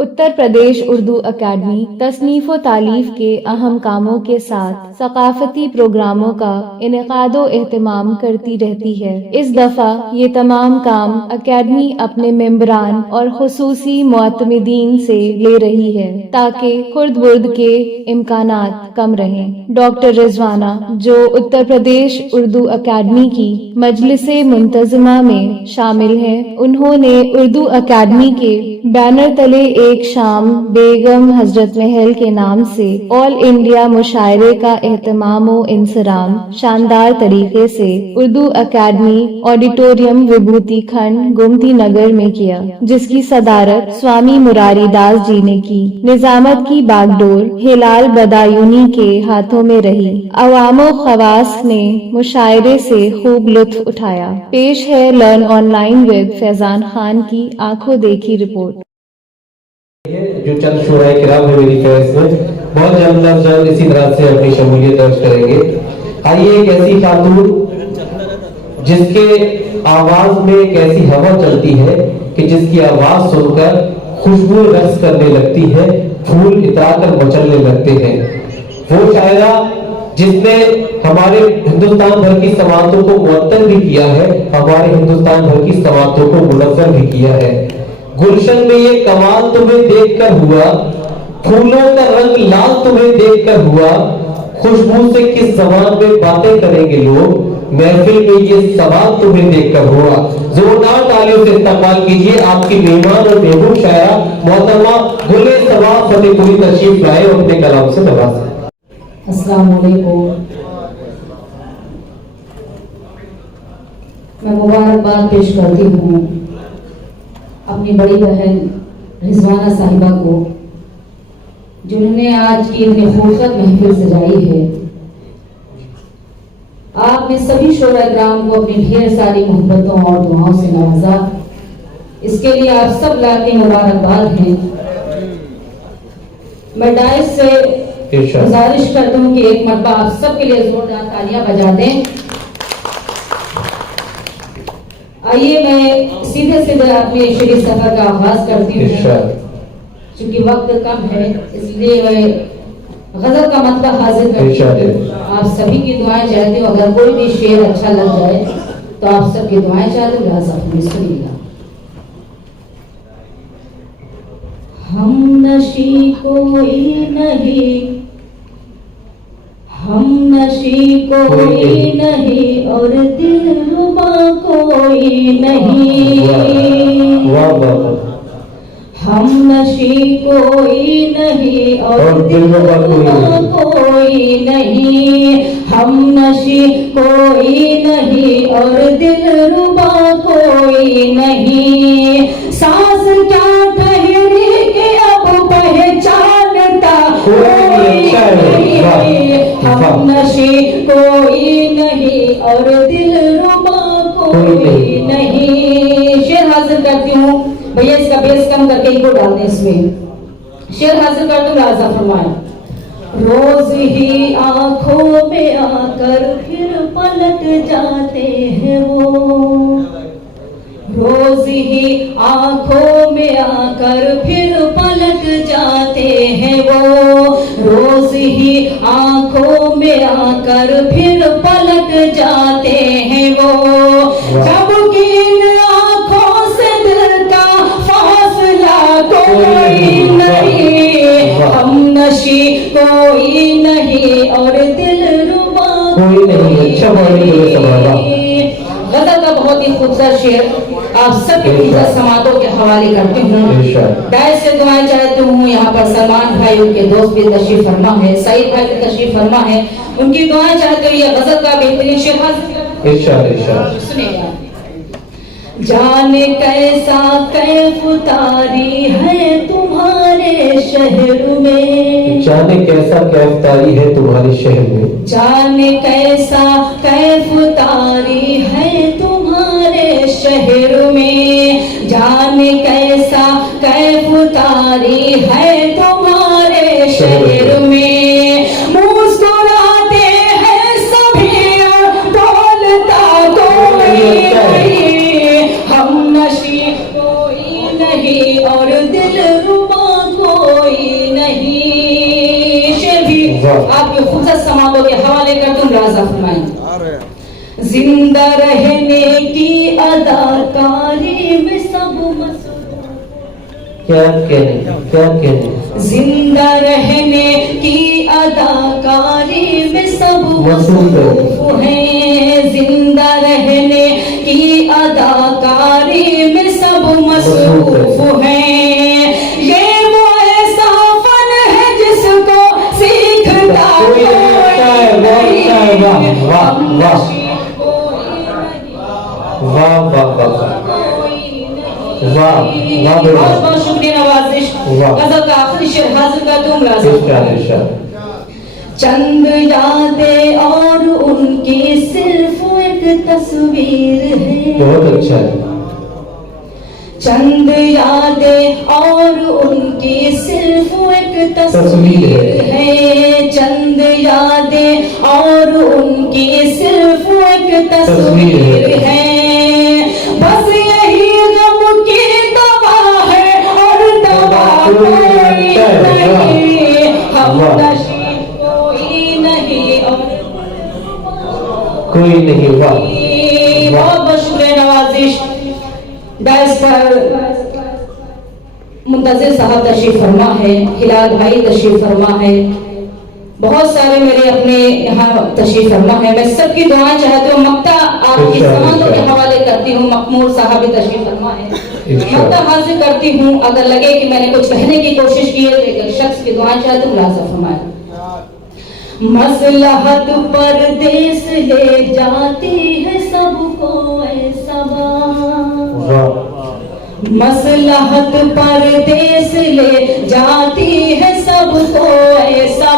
Uttar Pradesh Urdu academy तसनीफ़ व तालीफ के अहम कामों के साथ सकाफती प्रोग्रामों का इनेकादो एहतमाम करती रहती है। इस दफ़ा ये तमाम काम अकेडमी अपने मेंबरान और खुसूसी मुअतमिदीन से ले रही है ताकि खुर्द बुर्द के इम्कानात कम रहें। डॉक्टर रिजवाना, जो उत्तर प्रदेश उर्दू अकेडमी की मजलिसे मुंतज़िमा में शामिल हैं, उन्होंने उर्दू अकेडमी के बैनर तले एक शाम बेगम हजरत महल के नाम से ऑल इंडिया मुशायरे का एहतमाम व इंसराम शानदार तरीके से उर्दू अकेडमी ऑडिटोरियम विभूति खंड गोमती नगर में किया, जिसकी सदारत स्वामी मुरारी दास जी ने की। निजामत की बागडोर हिलाल बदायूनी के हाथों में रही। अवामो खवास ने मुशायरे से खूब लुत्फ उठाया। पेश है learn online with Faizan Khan की आंखों देखी रिपोर्ट। जो चंद शोराए किराम है मेरी फहरिस्त में, बहुत जल्द इसी तरह से अपनी शमूलियत दर्ज करेंगे। आइए एक ऐसी खातून जिसके आवाज में एक ऐसी हवा चलती है कि जिसकी आवाज सुनकर खुशबू रस करने लगती है, फूल इतराकर मचलने लगते हैं। वो शायरा जिसने हमारे हिंदुस्तान भर की समातों को मुअत्तल भी किया है, हमारे हिंदुस्तान भर की समातों को मुनव्वर भी किया है। गुलशन में ये कमाल तुम्हें देखकर हुआ, फूलों का रंग लाल तुम्हें देखकर हुआ, खुशबू से किस ज़बान में बातें करेंगे लोग, महफिल में ये सवाल तुम्हें देखकर हुआ। जोरदार तालियों से इस्तकबाल कीजिए आपकी मेहमान और महबूब शायरा मोहतरमा गुले सवाब फतेहपुरी तशरीफ लाए और अपने कलाम से नवाजें। अस्सलाम वालेकुम। मैं मुबारकबाद पेश करती हूँ अपनी बड़ी बहन रिजवाना साहिबा को, जिन्होंने आज की इतनी खूबसूरत महफिल सजाई है। आपने सभी शोरा ग्राम को अपनी ढेर सारी मोहब्बतों और दुआओं से नवाजा, इसके लिए आप सब लाके मुबारकबाद हैं। मैं डाइस से गुजारिश करता हूँ कि एक मरतबा आप सबके लिए जोरदार तालियां बजा दें। आइए मैं सीधे सीधे अपने शरीफ सफर का आगाज करती हूँ। चूंकि वक्त कम है इसलिए मैं गजल का मतलब हाजिर करती हूँ। आप सभी की दुआएं चाहती हूँ। अगर कोई भी शेर अच्छा लग जाए तो आप सबकी दुआएं चाहती हूँ, लिहाजा सुनिएगा। हम नशी कोई नहीं, हम नशी कोई नहीं और दिलरुबा कोई नहीं। हम नशी कोई नहीं और दिलरुबा कोई नहीं। हम नशी कोई नहीं और दिलरुबा कोई नहीं। सांस क्या ठहरी के अब पहचानता कोई नहीं। हम नशी कोई नहीं और दिलरुबा कोई नहीं। शेर हाजिर करती हूँ भैया, इसका बेस कम करके इनको डाल दें इसमें। शेर हाजिर कर दूं, राजा फरमाए। रोज ही आंखों में आकर फिर पलट जाते हैं वो, रोज ही आंखों में आकर फिर पलट जाते हैं वो, रोज ही आंखों में आकर फिर पलट जाते हैं वो। जबकि इन आंखों से दिल का फासला कोई नहीं। हम नशी कोई नहीं और दिलरुबा कोई नहीं। अच्छा गजल का बहुत ही खूबसूरत शेर आप सबके खूबसूरत समातों के हवाले करती हूँ। डायस से दुआएं चाहती हूँ। यहाँ पर सलमान भाई, उनके दोस्त भी तशरीफ फरमा है, सईद भाई भी तशरीफ फरमा है, उनकी दुआएं चाहते हुए ये गजल का बेहतरीन शेर हाजिर सुनिएगा। जाने कैसा कैफ तारी है तुम्हारे शहर में, जाने कैसा कैफ तारी है तुम्हारे शहर में, जाने कैसा कैफ तारी है तुम्हारे शहर में, जाने कैसा कैफ तारी है तुम्हारे शहर में। मुस्कुराते हैं सभी और बोलता कोई नहीं। हम नशी कोई नहीं और दिलरुबा आपके खूबसूरत समातों के हवाले करती हूँ, मुलाजा फरमाएं। जिंदा रहने की अदाकारी में सब क्या कहने जिंदा रहने की अदाकारी में सब मसरूफ हैं, जिंदा रहने की अदाकारी में सब मसरूफ हैं। ये वो ऐसा फन है जिसको सीखता कोई नहीं। बहुत शुक्रिया नवाजिश। गजल का आखिरी शेर हाजिर करती हूँ, मुलाज़िम। चंद यादें और उनकी सिर्फ एक तस्वीर है। बहुत अच्छा है। चंद यादें और उनकी सिर्फ एक तस्वीर है। चंद यादें और उनकी सिर्फ एक तस्वीर है। बस यही गम की दवा है और दवा कोई नहीं। हम नशीब कोई नहीं और कोई नहीं। बहुत बहुत शुक्रिया नवाजिश। डायस पर मुंतजिर साहब तशरीफ फरमा है, हिलाल भाई तशरीफ फरमा है, बहुत सारे मेरे अपने यहाँ तशरीफ फरमा है। मैं सबकी दुआएं चाहती हूँ। मक्ता आपकी समातों के हवाले करती हूँ। मखमूर साहब भी तशरीफ फरमा है, मक्ता हाजिर करती हूँ। अगर लगे कि मैंने कुछ कहने की कोशिश की है तो एक शख्स की दुआएं चाहती हूँ, मुलाज़ा फरमाएं। मसलहत परदेस ले जाती है सबको ऐसा मसलहत परदेस ले जाती है सबको ऐसा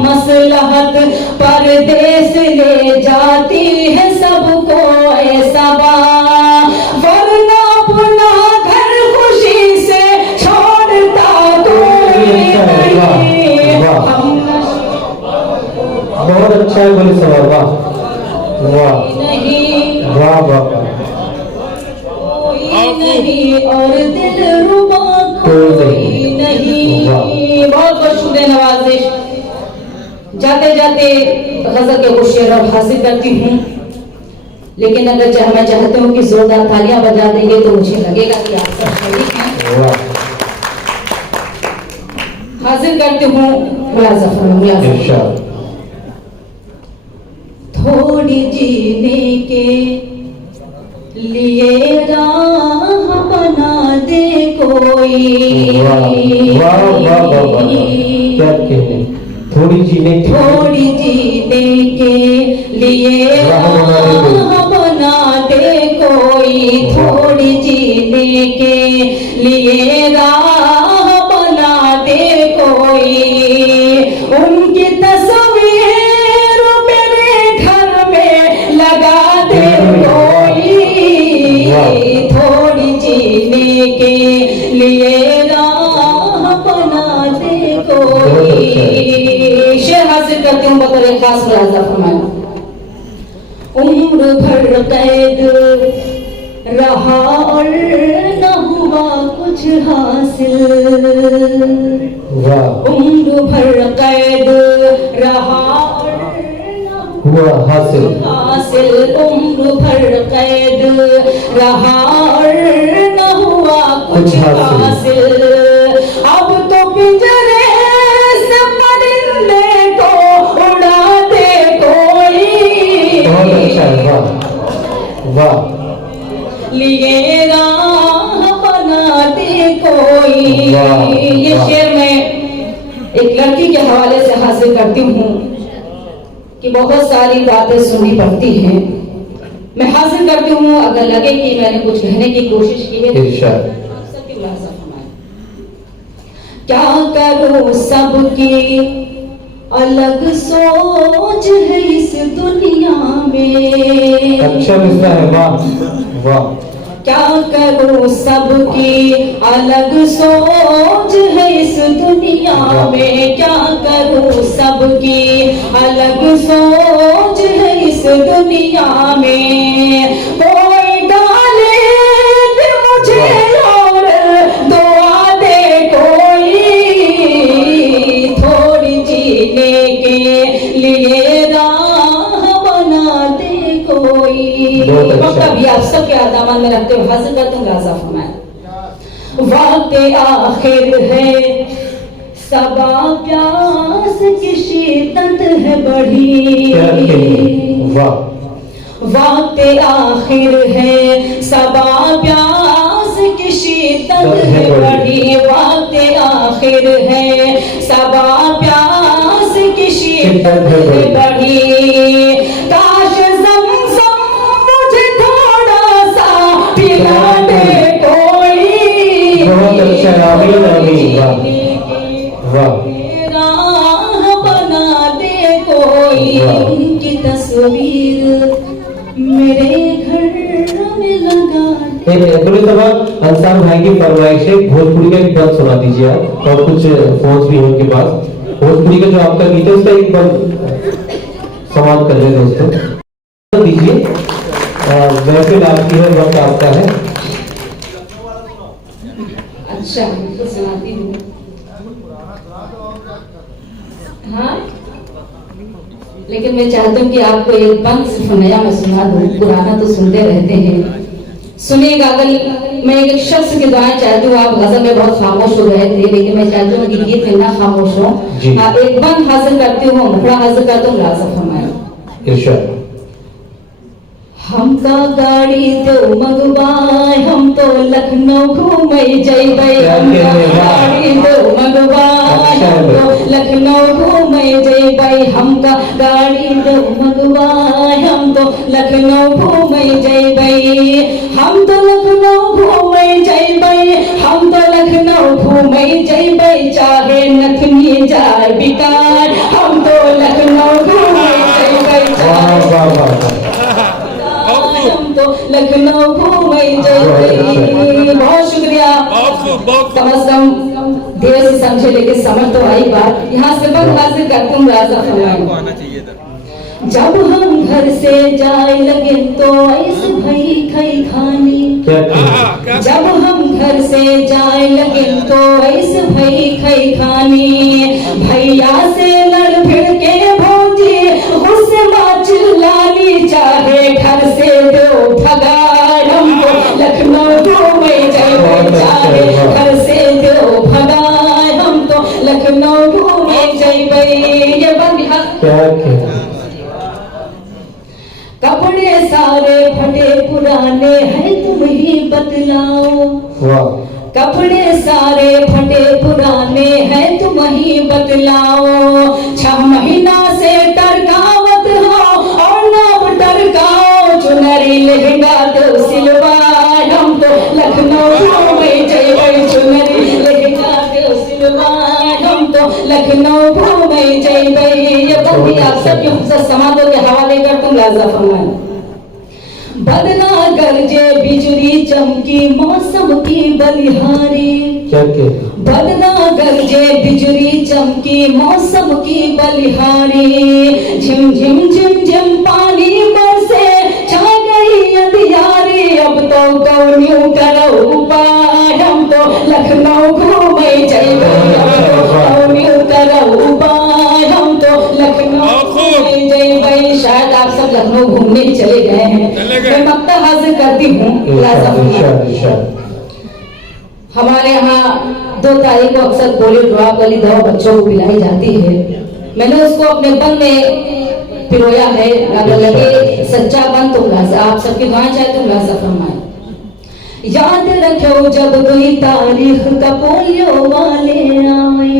मसलहत परदेस ले जाती है सबको ऐसा वरना अपना घर खुशी से छोड़ता कोई नहीं। हम बहुत अच्छा है, बोले सवाल। वाह वाह वाह नहीं और दिल रुबा कोई नहीं। बहुत बहुत शुक्रिया नवाजिश। जाते जाते गजल के कुछ शेर और हासिल करती हूँ, लेकिन अगर मैं चाहती हूँ कि जोरदार तालियां बजा देंगे तो मुझे लगेगा कि आप सब शरीक हैं। हासिल करती हूँ, मुलाज़ा फरमाएं। थोड़ी जीने के लिए राह बना दे कोई। क्या कहने। थोड़ी जीने के लिए राह बना दे कोई। थोड़ी जीने के लिए राह बना दे कोई। उनकी तस्वीर मेरे घर में लगा दे कोई। थोड़ी जीने के लिए राह बना दे कोई। शेर हासिल करती हूँ, बतौर खास मुलाज़ा फरमाएं। उम्र भर कैद रहा और न हुआ कुछ हासिल। उम्र भर कैद रहा और हुआ हासिल। उम्र भर कैद रहा और न हुआ कुछ हासिल। अब तो पिंजरे से परिंदे को उड़ा दे कोई। बहुत अच्छा है। वाह लिए राह बना दे कोई। ये शेर मैं एक लड़की के हवाले से हासिल करती हूँ कि बहुत सारी बातें सुननी पड़ती हैं। मैं हासिल करती हूँ, अगर लगे कि मैंने कुछ कहने की कोशिश की है सबकी मुलाज़ा फरमाएं। क्या करूँ सबकी अलग सोच है इस दुनिया में। अच्छा मिसरा है। वाह क्या करूँ सबकी अलग सोच है इस दुनिया में। क्या करूँ सबकी अलग सोच है इस दुनिया में। कोई डाले दे मुझे और दुआ दे कोई। थोड़ी जीने आखिर है, सबा प्यास की शिद्दत है बढ़ी। वाह। वक्त आखिर है, सबा प्यास की शिद्दत है बढ़ी। वक्त आखिर है, सबा प्यास की शिद्दत है बढ़ी। काश ज़मज़म मुझे थोड़ा सा पिला दे कोई। बहुत अच्छा, आमीन आमीन। वाह। राह बना दे कोई, उनकी तस्वीर मेरे घर में लगा। पुलिस साहब, अंसार भाई की फरमाइश है, भोजपुरी का एक बंद सुना दीजिए आप, और कुछ फोन्स भी हैं उनके पास। भोजपुरी का जो आपका गीत है उसका एक बंद समाप्त कर लें दोस्तों, दीजिए। महफिल आपकी है, वक्त आपका है। अच्छा, तो सुनाती हूँ। हाँ, लेकिन मैं चाहती हूँ कि आपको एक बंद सिर्फ नया मैं सुना दूँ, पुराना तो सुनते रहते हैं। सुनिएगा। अगर मैं एक शख्स की दुआएं चाहती हूँ, आप गजल में बहुत खामोश हो गए थे, लेकिन मैं चाहती हूँ कि गीत में ना खामोश हो। एक बंद हासिल करती हूँ, मुखड़ा हासिल करती हूँ, लाजम फरमाए। हमका गाड़ी दो मगवाए, हम तो लखनऊ घूमे जइबै। हमका गाड़ी दो मगवाए, हम तो लखनऊ घूमे जइबै। हमका गाड़ी दो मगवाए, हम तो लखनऊ घूमे जइबै। हम तो लखनऊ घूमे जइबै, हम तो लखनऊ घूमे जइबै। चाहे नथनी जाए बिकार, हम तो लखनऊ घूमे जइबै। हम तो लखनऊ घूमे जइबै। बहुत शुक्रिया। कम से कम देर से समझे, लेकिन समझ तो आई बात। यहाँ से बंद हासिल करती हूँ, राजा फरमाए। जब हम घर से जाए लगे तो ऐसे भई खई खानी। जब हम घर से जाए लगे तो ऐसे भई खई खानी। भैया से लड़ भिड़ के भौजी गुस्से में चिल्लानी। चाहे घर से दो भगाए, हम तो लखनऊ घूमे जइबै। चाहे घर से दो भगाए, हम तो लखनऊ घूमे जइबै। ये बंद कपड़े सारे फटे पुराने हैं, तुम ही बतलाओ। कपड़े सारे फटे पुराने हैं, तुम ही बतलाओ। 6 महीना से टरकावत हो और नाम टरकाओ। चुनरी लहंगा दो सिलवाए, हम तो लखनऊ घूमे जइबै। चुनरी लहंगा दो सिलवाए, हम तो लखनऊ घूमे जइबै। ये बंदी आप सबके हुस्न समातों के हवाले कर तुम लाजा फरमाए। बदना गरजे बिजली चमकी मौसम की बलिहारी। बदना गरजे बिजली चमकी मौसम की बलिहारी। झिम झिम झिम झिम पानी बरसे, छा गई अंधियारी। अब तो कौनियों करो उपाय, हम तो लखनऊ घूमे जइबै। कौनियों करो उपाय, हम तो लखनऊ घूमे जइबै। शायद आप सब लखनऊ घूमने चले गए हैं। मैं मक्ता हाजिर करती हूँ। हमारे यहाँ 2 तारीख को अक्सर पोलियो ड्रॉप वाली दवा बच्चों को पिलाई जाती है। मैंने उसको अपने बन में पिरोया है। अगर लगे सच्चा बन तो आप सबकी दुआएं चाहे तो लाजा फरमाए। याद रखो जब 2 तारीख का पोलियो वाले आए।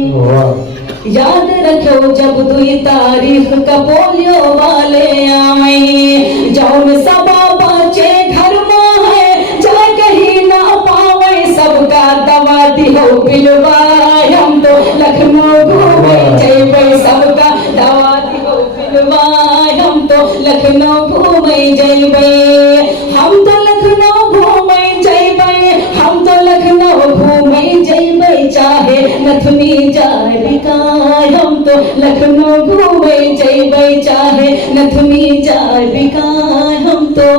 याद रखो जब 2 तारीख का पोलियो वाले आए। जौन सबा बच्चे घर में है, जा कहीं ना पावे। सबका दवा दिहो पिलवाए, हम तो लखनऊ घूमे जइबै। सबका दवा दिहो पिलवाए, हम तो लखनऊ घूमे जइबै। हम तो लखनऊ घूमे जइबै। हम तो लखनऊ घूमे जइबै। चाहे नथनी जाए बिकार, हम तो लखनऊ घूमे जइबै। चाहे नथनी जाए बिकार, हम तो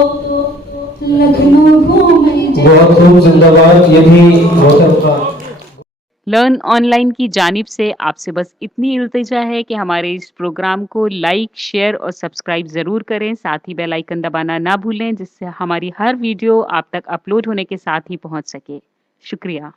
लखनऊ घूमे जइबै। बहुत खूब, जिंदाबाद। ये भी बहुत लर्न ऑनलाइन की जानिब से आपसे बस इतनी इल्तिजा है कि हमारे इस प्रोग्राम को लाइक, शेयर और सब्सक्राइब ज़रूर करें। साथ ही बेल आइकन दबाना ना भूलें, जिससे हमारी हर वीडियो आप तक अपलोड होने के साथ ही पहुंच सके। शुक्रिया।